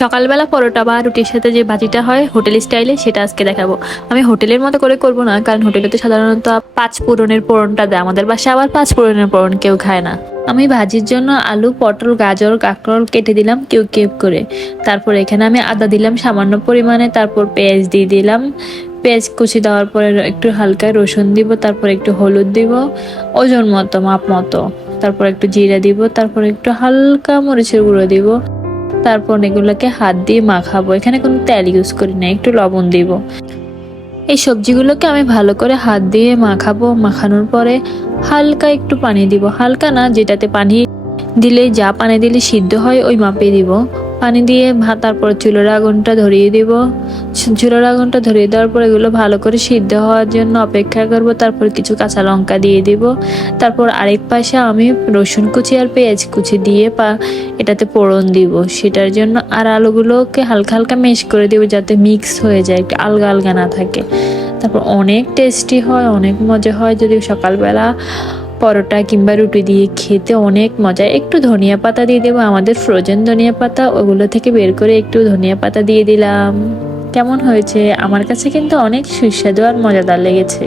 সকালবেলা পরোটা বা রুটির সাথে যে ভাজিটা হয় হোটেল স্টাইলে, সেটা আজকে দেখাবো। আমি হোটেলের মতো করে করব না, কারণ হোটেলে তো সাধারণত 5 ফোড়নের পোড়নটা দেয়, আমাদের বাসায় আবার 5 ফোড়নের পোড়ন কেউ খায় না। আমি ভাজির জন্য আলু, পটল, গাজর, কাঁকরোল কেটে দিলাম কিউব কিউব করে। তারপর এখানে আমি আদা দিলাম সামান্য পরিমাণে, তারপর পেঁয়াজ দিয়ে দিলাম। পেঁয়াজ কুচি দেওয়ার পরে একটু হালকা রসুন দিব, তারপর একটু হলুদ দিব ওজন মতো, মাপ মতো। তারপর একটু জিরা দিব, তারপর একটু হালকা মরিচের গুঁড়ো দিব। তারপর এগুলোকে হাত দিয়ে মাখাবো, এখানে কোনো তেল ইউজ করি না, একটু লবণ দিব। এই সবজিগুলোকে আমি ভালো করে হাত দিয়ে মাখাবো। মাখানোর পরে হালকা একটু পানি দিব, হালকা না, যেটাতে পানি দিলে যা পানি দিলে সিদ্ধ হয় ওই মাপে দিব পানি দিয়ে। তারপর চুলার আগুনটা ধরিয়ে দিব। চুলার আগুনটা ধরিয়ে দেওয়ার পর এগুলো ভালো করে সিদ্ধ হওয়ার জন্য অপেক্ষা করব। তারপর কিছু কাঁচা লঙ্কা দিয়ে দিব। তারপর আরেক পাশে আমি রসুন কুচি আর পেঁয়াজ কুচি দিয়ে এটাতে পোড়ন দিব সেটার জন্য। আর আলুগুলোকে হালকা হালকা মেশ করে দিব, যাতে মিক্স হয়ে যায়, একটু আলগা আলগা না থাকে। তারপর অনেক টেস্টি হয়, অনেক মজা হয়। যদি সকালবেলা পরোটা কিংবা রুটি দিয়ে খেতে অনেক মজা। একটু ধনিয়া পাতা দিয়ে দেবো, আমাদের ফ্রোজেন ধনিয়া পাতা, ওগুলো থেকে বের করে একটু ধনিয়া পাতা দিয়ে দিলাম। কেমন হয়েছে? আমার কাছে কিন্তু অনেক সুস্বাদু আর মজাদার লেগেছে।